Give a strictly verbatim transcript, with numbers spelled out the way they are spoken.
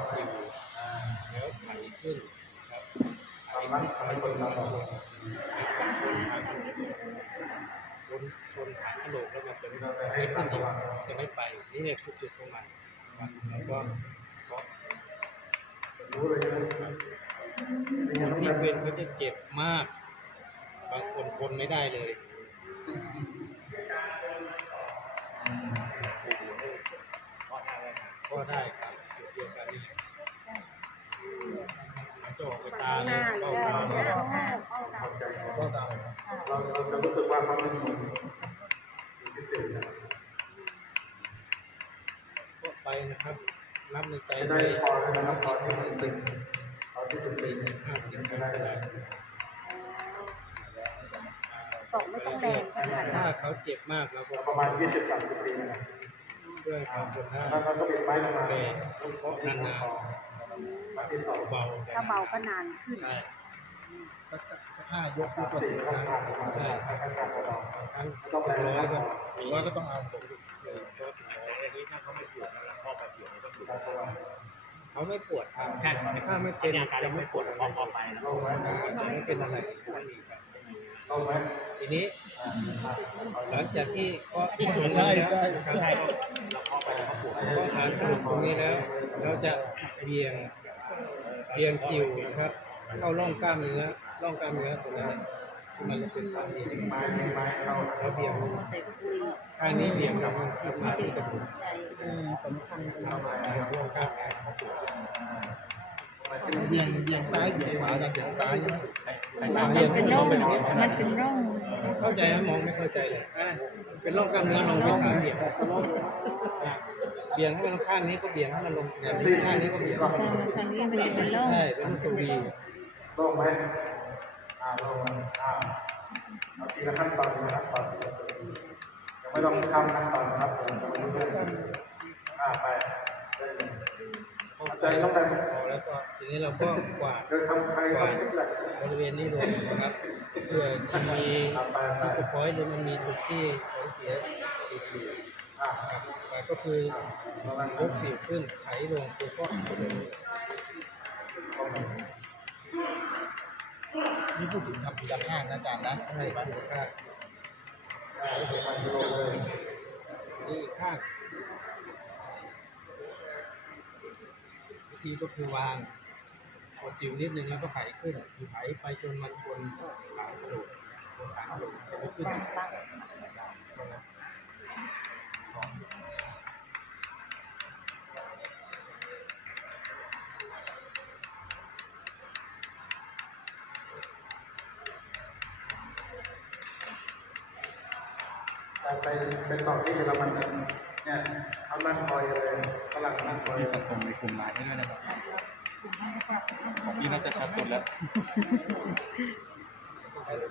สิวแล้วไขขึ้นครับไขไขจนมันชนชนทางชนชนฐานกระโหลกแล้วมันจะไม่ขึ้นอีกจะไม่ไปนี่เนี่ยคือจุดของมันแล้วก็รู้เลยนะคนที่เป็นเขาจะเจ็บมากบางคนทนไม่ได้เลยก็ได้ครับจุดเดียวกันนี่มันจะออกไปตาเลยเข้าตาเลยก็ตามเราเราจะรู้สึกว่าเขาเป็นคนพิเศษนะก็ไปนะครับนับในใจได้ได้พอแล้วนะครับพอที่ห้าจะสิสิบบพอที่จะสี่สี่สิสิบบ ห้าสิบก็ก็ได้ได้ตกไม่ต้องแรงขนาดถ้านั้นเขาเจ็บมากเราก็ประมาณยี่สิบสามสิบปีนะเพื่อความทนได้แล้วเขาก็เป็นไม้ลงมาแต่เพราะนานมาที่สองๆเบาถ้าเบาก็นานขึ้นใช่สักสักสักห้ายกก็สี่สิบก็ครั้งขาดออกมาใช่ค่อยๆขาดออกมาทั้งต้องแรงร้อยก็ผมว่าก็ต้องเอาผมเลยก็ถึงร้อยอย่างนี้ถ้าเขาไม่ปวดแล้วพ่อไปปวดต้องอยู่เขาไม่ปวดครับใช่ถ้าไม่เป็นอาการจะไม่ไม่ปปววดดพอพอไปนะลงไหมจะไม่เป็นอะไรไม่มีครับลงไหมทีนี้หลังจากที่ก็ที่ตรงใช่นี้แล้วใช่ใช่ก็เราพ่อไปแล้วเขาปวดก็ฐานกระดูกตรงนี้แล้วเราจะเบี่ยงเบี่ยงสิวนะครับเข้าร่องกล้ามเนื้อร่องกล้ามเนื้อตรงนั้นที่มันเป็นสาเหตุไม้ไม้เข้าแล้วเบี่ยงข้างนี้เบี่ยงกลับมาที่มาที่กระดูกสำคัญเข้ามาเบี่ยงร่องกล้ามเนื้อเบี่ยงเบี่ยงซ้ายเบี่ยงขวาแต่เบี่ยงซ้ายใช่ไหมมันเป็นร่องมันเป็นร่องเข้าใจไหมมองไม่เข้าใจเลยอ่ะเป็นร่องกล้ามเนื้อลงไปสามเบี่ยงอ่ะเบี่ยงให้มันข้างนี้ก็เบี่ยงให้มันลงแบบนี้ข้างนี้ก็เบี่ยงทางทางนี้มันจะเป็นร่องใช่เป็นรูปตัววีลงไหมอ่าลงอ่าเอาทีละขั้นตอนนะครับตอนยังไม่ต้องทำขั้นตอนนะครับผมจะมาเรื่อยๆอ่าไปใจลงไปพอแล้วก็ทีนี้เราก็กวาดเดินทำใครก็คิดแหละบริเวณนี้รวมนะครับเพื่อจะมีไปไปจุดพอยต์หรือมันมีจุดที่ของเสียติดอยู่อ่าครับแต่ก็คือยกสิวขึ้นไถลงคือก็ลงนี่พูดถึงทำทีละข้างนะอาจารย์นะให้สุขภาพนี่อีกข้างวิธีก็คือวางกดสิวนิดนึงแล้วก็ไถขึ้นไถไปจนมันชนฐานกระดูกชนฐานกระดูกจะไม่ขึ้นไปไปต่อที่เยอรมันเนี่ยเขานั่งคอยเลยฝรั่งนั่งคอยมีส่งในกลุ่มไลน์ให้ด้วยนะครับของพี่น่าจะชัดสุดแล้ว